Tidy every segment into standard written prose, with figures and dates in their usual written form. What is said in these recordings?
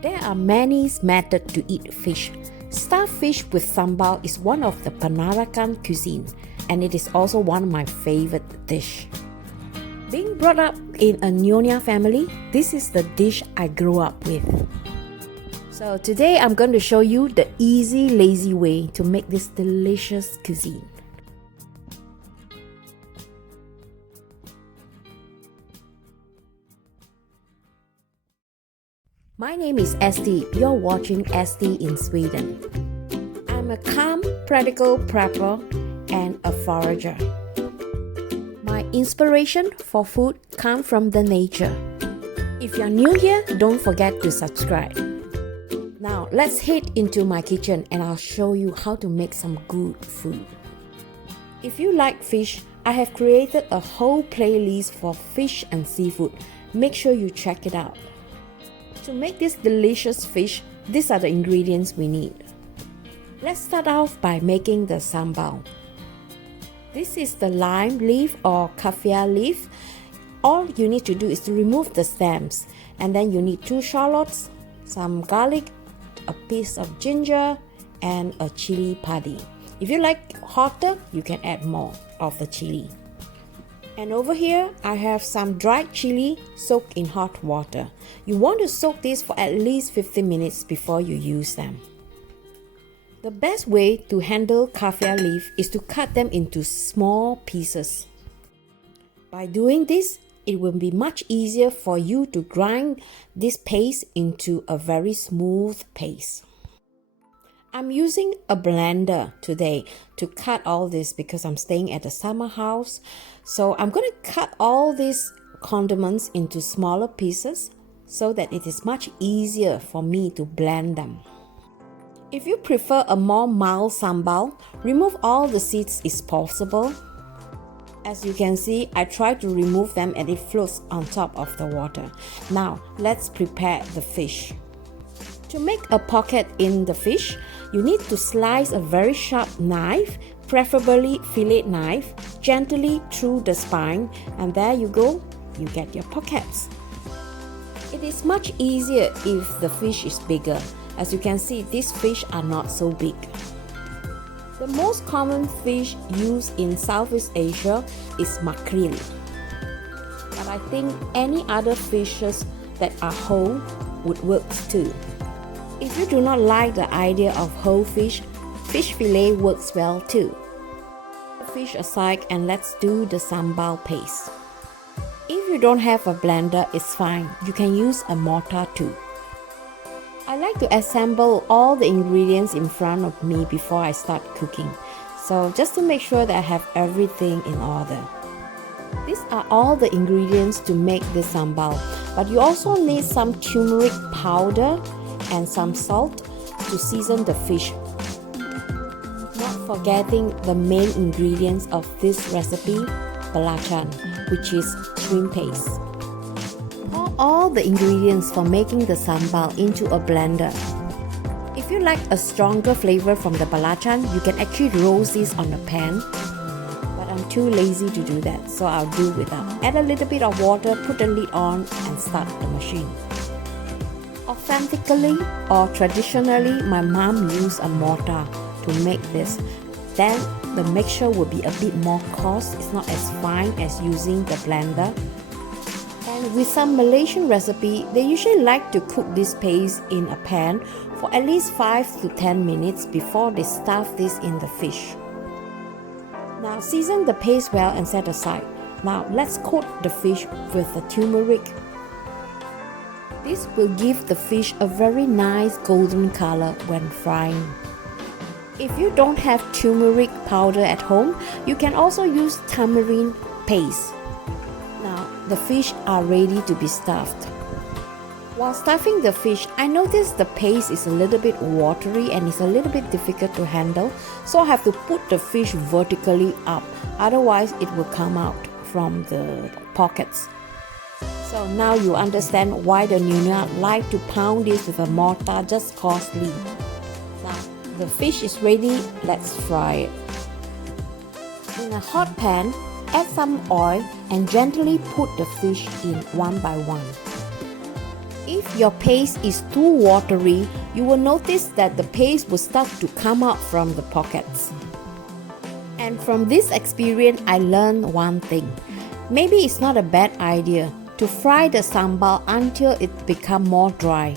There are many methods to eat fish. Stuffed fish with sambal is one of the Peranakan cuisine, and it is also one of my favorite dish. Being brought up in a Nyonya family, this is the dish I grew up with. So today I'm going to show you the easy, lazy way to make this delicious cuisine. My name is Esti. You're watching Esti in Sweden. I'm a calm, practical prepper and a forager. My inspiration for food comes from the nature. If you're new here, don't forget to subscribe. Now let's head into my kitchen and I'll show you how to make some good food. If you like fish, I have created a whole playlist for fish and seafood. Make sure you check it out. To make this delicious fish, these are the ingredients we need. Let's start off by making the sambal. This is the lime leaf or kaffir leaf. All you need to do is to remove the stems, and then you need 2 shallots, some garlic, a piece of ginger, and a chilli padi. If you like hotter, you can add more of the chilli. And over here, I have some dried chili soaked in hot water. You want to soak this for at least 15 minutes before you use them. The best way to handle kaffir leaf is to cut them into small pieces. By doing this, it will be much easier for you to grind this paste into a very smooth paste. I'm using a blender today to cut all this because I'm staying at a summer house. So I'm going to cut all these condiments into smaller pieces so that it is much easier for me to blend them. If you prefer a more mild sambal, remove all the seeds if possible. As you can see, I try to remove them and it floats on top of the water. Now let's prepare the fish. To make a pocket in the fish, you need to slice a very sharp knife, preferably fillet knife, gently through the spine, and there you go, you get your pockets. It is much easier if the fish is bigger. As you can see, these fish are not so big. The most common fish used in Southeast Asia is mackerel. But I think any other fishes that are whole would work too. If you do not like the idea of whole fish, fish fillet works well too. Put the fish aside and let's do the sambal paste. If you don't have a blender, it's fine. You can use a mortar too. I like to assemble all the ingredients in front of me before I start cooking. So just to make sure that I have everything in order. These are all the ingredients to make the sambal, but you also need some turmeric powder and some salt to season the fish. Not forgetting the main ingredients of this recipe, Belacan, which is shrimp paste. Pour all the ingredients for making the sambal into a blender. If you like a stronger flavor from the Belacan, you can actually roast this on a pan. But I'm too lazy to do that, so I'll do without. Add a little bit of water, put the lid on and start the machine. Authentically or traditionally, my mom used a mortar to make this. Then the mixture will be a bit more coarse. It's not as fine as using the blender. And with some Malaysian recipe, they usually like to cook this paste in a pan for at least 5 to 10 minutes before they stuff this in the fish. Now season the paste well and set aside. Now let's coat the fish with the turmeric. This will give the fish a very nice golden color when frying. If you don't have turmeric powder at home, you can also use tamarind paste. Now the fish are ready to be stuffed. While stuffing the fish, I noticed the paste is a little bit watery and it's a little bit difficult to handle, so I have to put the fish vertically up, otherwise it will come out from the pockets. So now you understand why the Nyonya like to pound this with a mortar just costly. Now the fish is ready, let's fry it. In a hot pan, add some oil and gently put the fish in one by one. If your paste is too watery, you will notice that the paste will start to come out from the pockets. And from this experience, I learned one thing. Maybe it's not a bad idea to fry the sambal until it becomes more dry.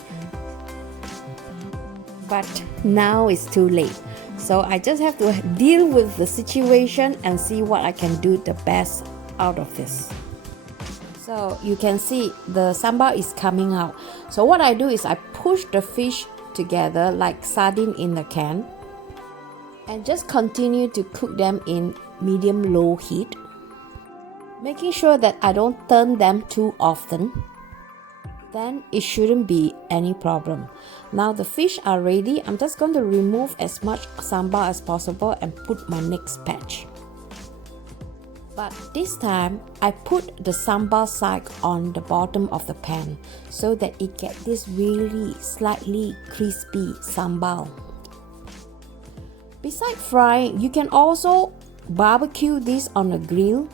But now it's too late. So I just have to deal with the situation and see what I can do the best out of this. So you can see the sambal is coming out. So what I do is I push the fish together like sardine in the can and just continue to cook them in medium-low heat, making sure that I don't turn them too often. Then it shouldn't be any problem. Now the fish are ready. I'm just going to remove as much sambal as possible and put my next batch. But this time, I put the sambal sack on the bottom of the pan so that it gets this really slightly crispy sambal. Besides frying, you can also barbecue this on a grill.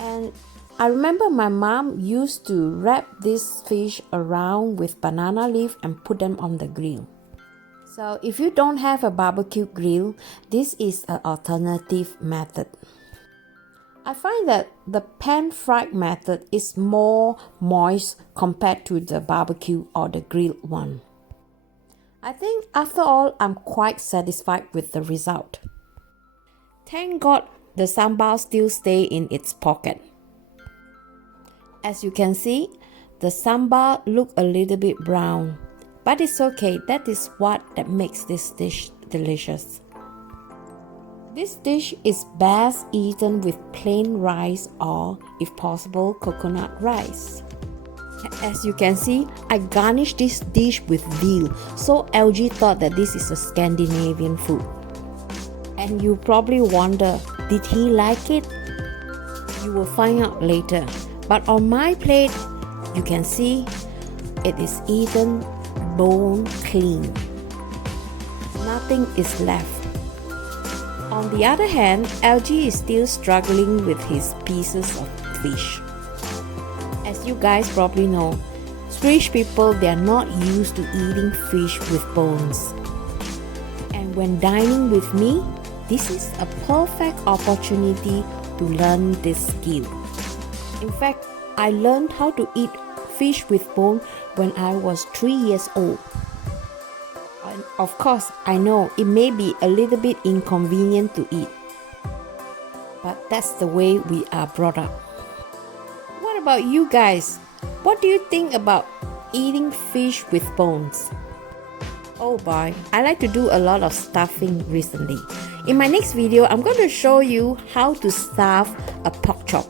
And I remember my mom used to wrap this fish around with banana leaf and put them on the grill. So if you don't have a barbecue grill, this is an alternative method. I find that the pan fried method is more moist compared to the barbecue or the grilled one. I think after all, I'm quite satisfied with the result. Thank God the sambal still stays in its pocket. As you can see, the sambal look a little bit brown, but it's okay. That is what makes this dish delicious. This dish is best eaten with plain rice or, if possible, coconut rice. As you can see, I garnished this dish with veal, so LG thought that this is a Scandinavian food. And you probably wonder, did he like it? You will find out later. But on my plate, you can see it is eaten bone clean. Nothing is left. On the other hand, LG is still struggling with his pieces of fish. As you guys probably know, Swedish people, they are not used to eating fish with bones. And when dining with me, this is a perfect opportunity to learn this skill. In fact, I learned how to eat fish with bone when I was 3 years old. And of course, I know it may be a little bit inconvenient to eat, but that's the way we are brought up. What about you guys? What do you think about eating fish with bones? Oh boy, I like to do a lot of stuffing recently. In my next video, I'm going to show you how to stuff a pork chop.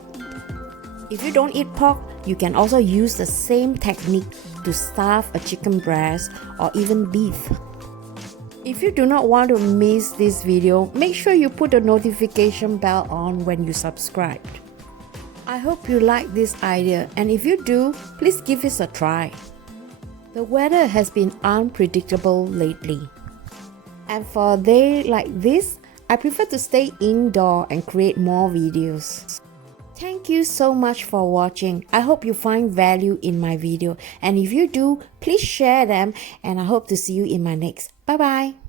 If you don't eat pork, you can also use the same technique to stuff a chicken breast or even beef. If you do not want to miss this video, make sure you put the notification bell on when you subscribe. I hope you like this idea, and if you do, please give it a try. The weather has been unpredictable lately. And for a day like this, I prefer to stay indoor and create more videos. Thank you so much for watching. I hope you find value in my video. And if you do, please share them. And I hope to see you in my next. Bye bye.